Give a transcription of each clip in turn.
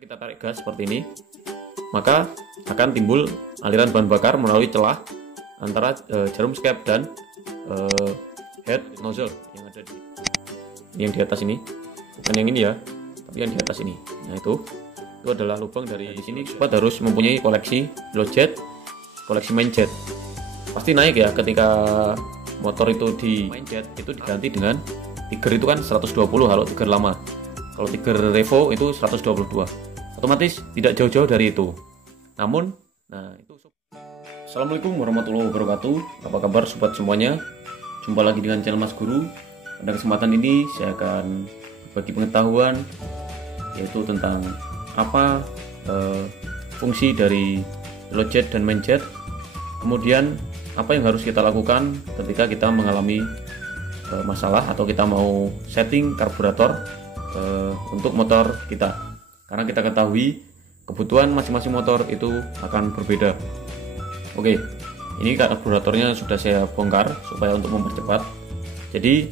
Kita tarik gas seperti ini, maka akan timbul aliran bahan bakar melalui celah antara jarum skep dan head nozzle yang ada di ini, yang di atas ini, bukan yang ini ya, tapi yang di atas ini. Nah itu adalah lubang dari di sini. Sobat harus mempunyai koleksi pilot jet, koleksi main jet. Pasti naik ya ketika motor itu di main jet, itu diganti dengan tiger itu kan 120 kalau tiger lama. Kalau tiger Revo itu 122. Otomatis tidak jauh-jauh dari itu. Namun, Assalamualaikum warahmatullahi wabarakatuh. Apa kabar sobat semuanya? Jumpa lagi dengan channel Mas Guru. Pada kesempatan ini saya akan berbagi pengetahuan yaitu tentang apa fungsi dari pilot jet dan main jet. Kemudian apa yang harus kita lakukan ketika kita mengalami masalah atau kita mau setting karburator untuk motor kita. Karena kita ketahui kebutuhan masing-masing motor itu akan berbeda. Oke, ini karburatornya sudah saya bongkar supaya untuk mempercepat. Jadi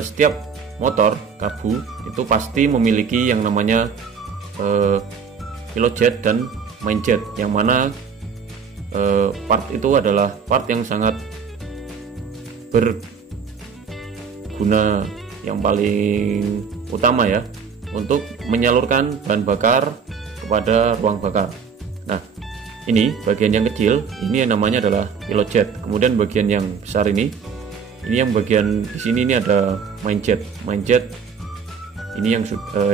setiap motor karbu itu pasti memiliki yang namanya pilot jet dan main jet, yang mana part itu adalah part yang sangat berguna, yang paling utama ya, untuk menyalurkan bahan bakar kepada ruang bakar. Nah, ini bagian yang kecil, ini yang namanya adalah pilot jet. Kemudian bagian yang besar ini yang bagian di sini ini ada main jet. Main jet ini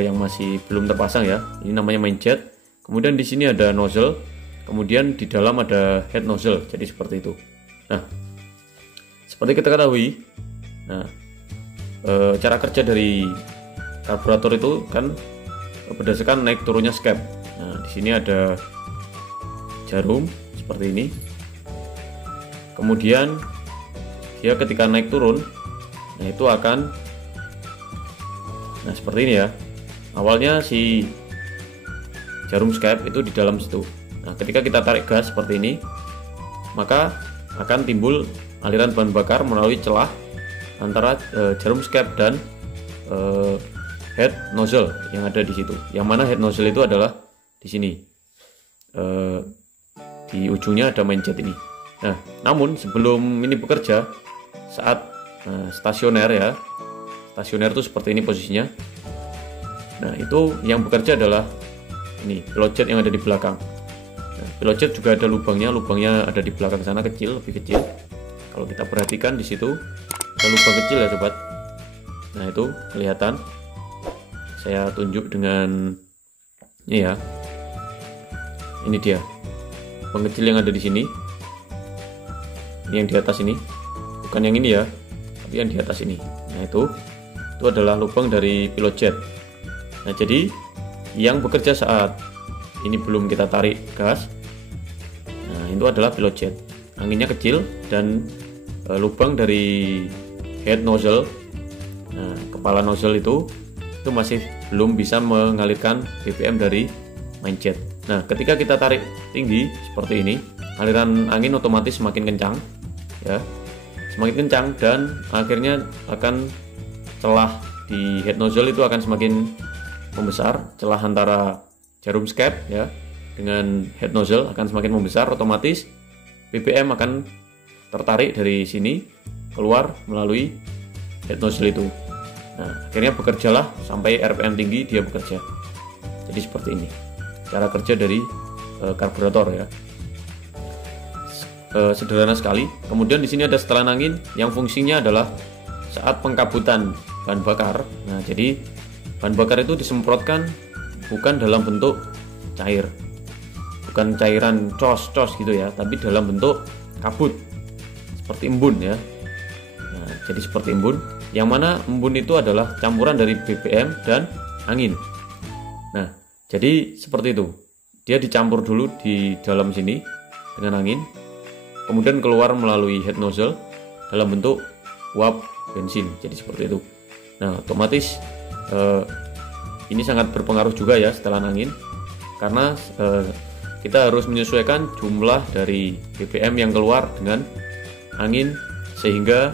yang masih belum terpasang ya. Ini namanya main jet. Kemudian di sini ada nozzle. Kemudian di dalam ada head nozzle. Jadi seperti itu. Nah, seperti kita ketahui, cara kerja dari karburator itu kan berdasarkan naik turunnya skep. Nah, di sini ada jarum seperti ini. Kemudian dia ketika naik turun, nah itu akan seperti ini ya. Awalnya si jarum skep itu di dalam situ. Nah, ketika kita tarik gas seperti ini, maka akan timbul aliran bahan bakar melalui celah antara jarum skep dan head nozzle yang ada di situ. Yang mana head nozzle itu adalah di sini. Di ujungnya ada main jet ini. Nah, namun sebelum ini bekerja, saat stasioner ya, stasioner itu seperti ini posisinya. Nah, itu yang bekerja adalah ini pilot jet yang ada di belakang. Nah, pilot jet juga ada lubangnya ada di belakang sana, kecil, lebih kecil. Kalau kita perhatikan di situ ada lubang kecil ya sobat. Nah, itu kelihatan. Saya tunjuk dengan ini ya. Ini dia lubang kecil yang ada di sini. Ini yang di atas ini, bukan yang ini ya, tapi yang di atas ini. Nah, itu adalah lubang dari pilot jet. Nah, jadi yang bekerja saat ini belum kita tarik gas, nah itu adalah pilot jet. Anginnya kecil dan lubang dari head nozzle, nah kepala nozzle itu masih belum bisa mengalirkan BBM dari main jet. Nah, ketika kita tarik tinggi seperti ini, aliran angin otomatis semakin kencang ya, semakin kencang, dan akhirnya akan celah di head nozzle itu akan semakin membesar. Celah antara jarum skep ya dengan head nozzle akan semakin membesar, otomatis BBM akan tertarik dari sini keluar melalui head nozzle itu. Nah, akhirnya bekerjalah sampai RPM tinggi dia bekerja. Jadi seperti ini cara kerja dari karburator ya. Sederhana sekali. Kemudian di sini ada setelan angin yang fungsinya adalah saat pengkabutan bahan bakar. Nah, jadi bahan bakar itu disemprotkan bukan dalam bentuk cair, bukan cairan cos gitu ya, tapi dalam bentuk kabut seperti embun ya. Nah, jadi seperti embun, yang mana embun itu adalah campuran dari BBM dan angin. Nah, jadi seperti itu. Dia dicampur dulu di dalam sini dengan angin, kemudian keluar melalui head nozzle dalam bentuk uap bensin. Jadi seperti itu. Nah, otomatis ini sangat berpengaruh juga ya setelan angin, karena kita harus menyesuaikan jumlah dari BBM yang keluar dengan angin, sehingga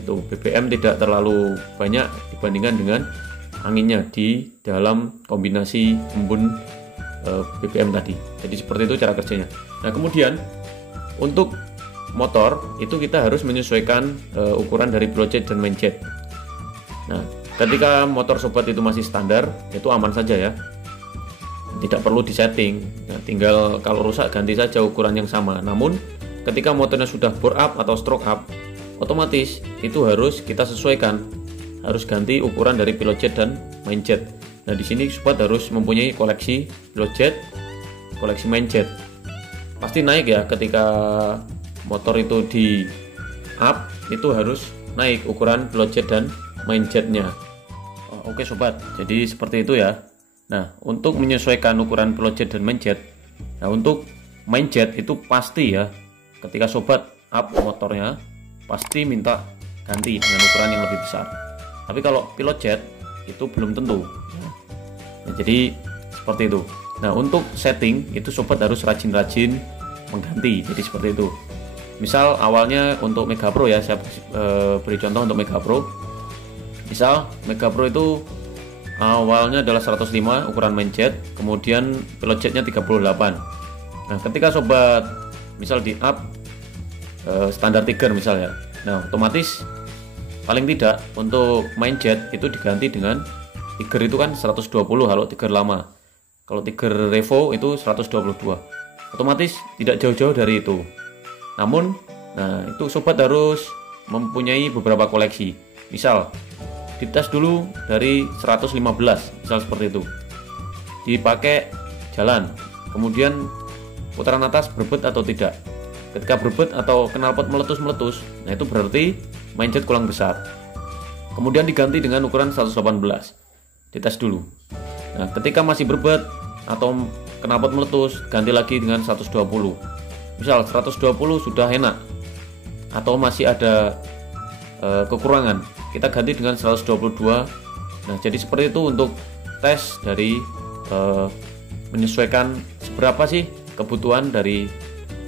itu BBM tidak terlalu banyak dibandingkan dengan anginnya di dalam kombinasi embun BBM tadi. Jadi seperti itu cara kerjanya. Nah, kemudian untuk motor itu kita harus menyesuaikan ukuran dari pilot jet dan main jet. Nah, ketika motor sobat itu masih standar, itu aman saja ya, tidak perlu disetting. Nah, tinggal kalau rusak ganti saja ukuran yang sama. Namun ketika motornya sudah bore up atau stroke up, otomatis itu harus kita sesuaikan, harus ganti ukuran dari pilot jet dan main jet. Nah, di sini sobat harus mempunyai koleksi pilot jet, koleksi main jet. Pasti naik ya ketika motor itu di up, itu harus naik ukuran pilot jet dan main jetnya. Oke sobat, jadi seperti itu ya. Nah, untuk menyesuaikan ukuran pilot jet dan main jet, nah untuk main jet itu pasti ya, ketika sobat up motornya pasti minta ganti dengan ukuran yang lebih besar. Tapi kalau pilot jet itu belum tentu. Nah, jadi seperti itu. Nah, untuk setting itu sobat harus rajin-rajin mengganti. Jadi seperti itu. Misal awalnya untuk Mega Pro ya, saya beri contoh untuk Mega Pro. Misal Mega Pro itu awalnya adalah 105 ukuran main jet, kemudian pilot jetnya 38. Nah, ketika sobat misal di up standar Tiger misal ya, nah otomatis paling tidak untuk main jet itu diganti dengan Tiger itu kan 120 kalau Tiger lama. Kalau Tiger Revo itu 122. Otomatis tidak jauh-jauh dari itu. Namun, nah itu sobat harus mempunyai beberapa koleksi. Misal dites dulu dari 115, misal seperti itu. Dipakai jalan, kemudian putaran atas berbet atau tidak. Ketika berbet atau knalpot meletus-meletus, nah itu berarti main jet kurang besar. Kemudian diganti dengan ukuran 118. Dites dulu. Nah, ketika masih berbet atau knalpot meletus, ganti lagi dengan 120. Misal 120 sudah enak atau masih ada kekurangan, kita ganti dengan 122. Nah, jadi seperti itu untuk tes dari menyesuaikan seberapa sih kebutuhan dari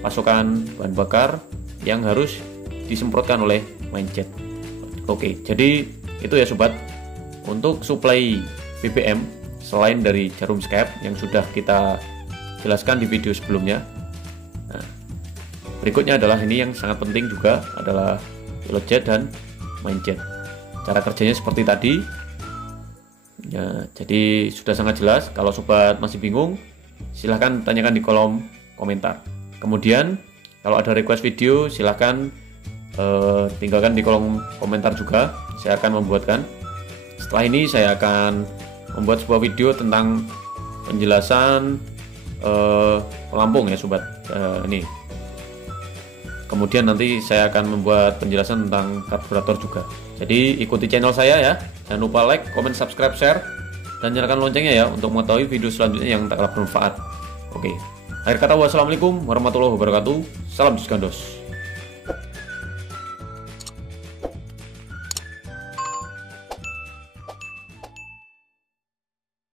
pasokan bahan bakar yang harus disemprotkan oleh main jet. Oke, jadi itu ya sobat untuk suplai BBM selain dari jarum skep yang sudah kita jelaskan di video sebelumnya. Nah, berikutnya adalah ini yang sangat penting juga adalah pilot jet dan main jet. Cara kerjanya seperti tadi. Ya, jadi sudah sangat jelas. Kalau sobat masih bingung, silahkan tanyakan di kolom komentar. Kemudian kalau ada request video, silahkan tinggalkan di kolom komentar juga. Saya akan membuatkan. Setelah ini saya akan membuat sebuah video tentang penjelasan pelampung ya sobat. Ini. Kemudian nanti saya akan membuat penjelasan tentang karburator juga. Jadi ikuti channel saya ya. Jangan lupa like, comment, subscribe, share, dan nyalakan loncengnya ya untuk mengetahui video selanjutnya yang tak kalah bermanfaat. Oke. Akhir kata, wassalamualaikum warahmatullahi wabarakatuh. Salam Diskandos.